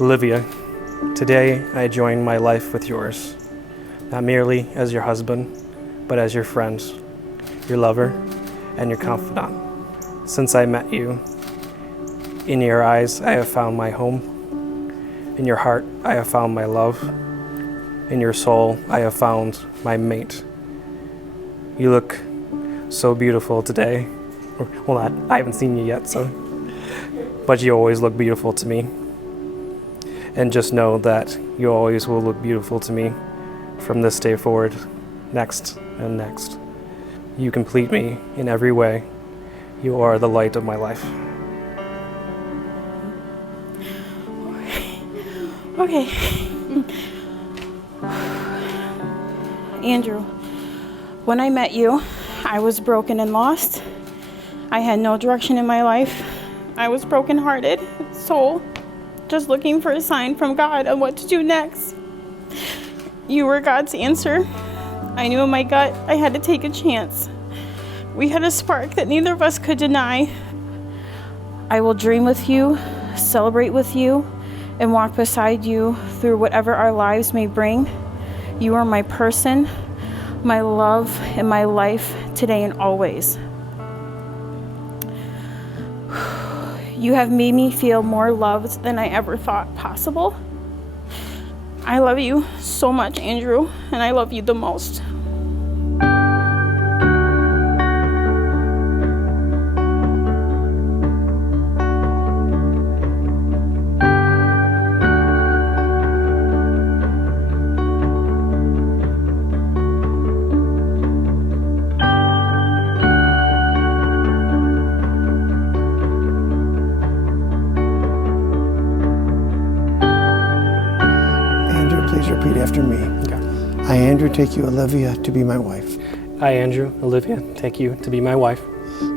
Olivia, today I join my life with yours, not merely as your husband, but as your friend, your lover, and your confidant. Since I met you, in your eyes I have found my home. In your heart I have found my love. In your soul I have found my mate. You look so beautiful today. Well, I haven't seen you yet, but you always look beautiful to me. And just know that you always will look beautiful to me from this day forward, next and next. You complete me in every way. You are the light of my life. Okay. Andrew, when I met you, I was broken and lost. I had no direction in my life. I was brokenhearted, soul, just looking for a sign from God on what to do next. You were God's answer. I knew in my gut I had to take a chance. We had a spark that neither of us could deny. I will dream with you, celebrate with you, and walk beside you through whatever our lives may bring. You are my person, my love, and my life today and always. You have made me feel more loved than I ever thought possible. I love you so much, Andrew, and I love you the most. Please repeat after me. Okay. I, Andrew, take you, Olivia, to be my wife. I, Andrew, Olivia, take you to be my wife.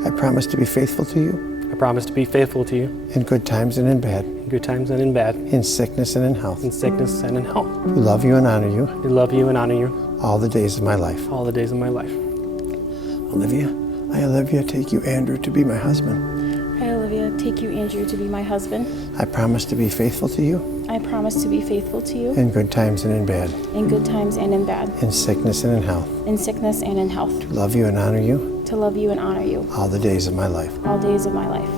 I promise to be faithful to you. I promise to be faithful to you. In good times and in bad. In good times and in bad. In sickness and in health. In sickness and in health. To love you and honor you. To love you and honor you. All the days of my life. All the days of my life. Olivia, I, Olivia, take you, Andrew, to be my husband. I, Olivia, take you, Andrew, to be my husband. I promise to be faithful to you. I promise to be faithful to you. In good times and in bad. In good times and in bad. In sickness and in health. In sickness and in health. To love you and honor you. To love you and honor you. All the days of my life. All days of my life.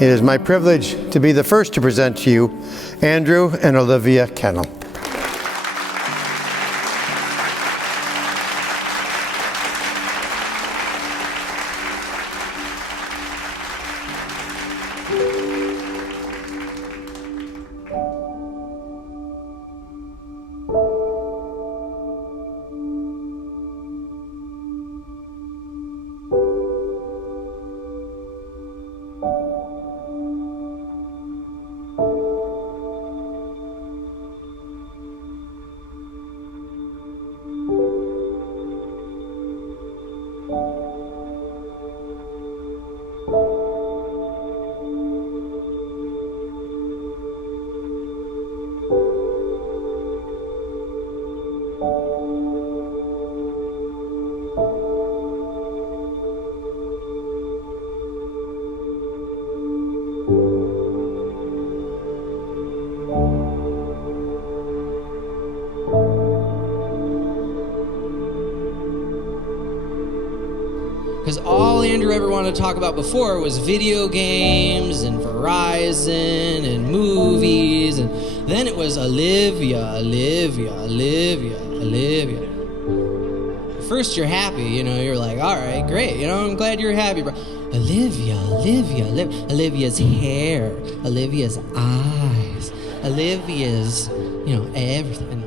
It is my privilege to be the first to present to you Andrew and Olivia Kennel. Because all Andrew ever wanted to talk about before was video games and Verizon and movies, and then it was Olivia. First you're happy, you're like, all right, great, I'm glad you're happy, bro. Olivia, Olivia's hair, Olivia's eyes, Olivia's, everything,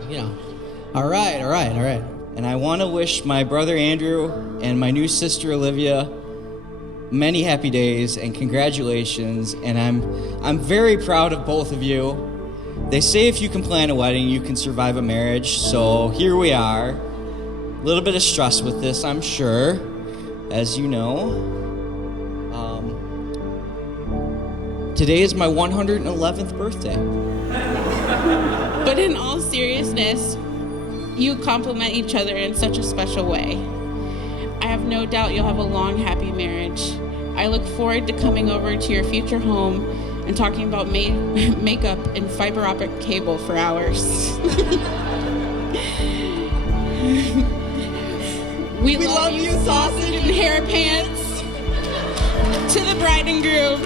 all right. And I want to wish my brother Andrew and my new sister Olivia many happy days and congratulations. And I'm very proud of both of you. They say if you can plan a wedding, you can survive a marriage. So here we are. A little bit of stress with this, I'm sure, as you know. Today is my 111th birthday. But in all seriousness, you complement each other in such a special way. I have no doubt you'll have a long, happy marriage. I look forward to coming over to your future home and talking about makeup and fiber optic cable for hours. We love you, sausage and hair pants. To the bride and groom.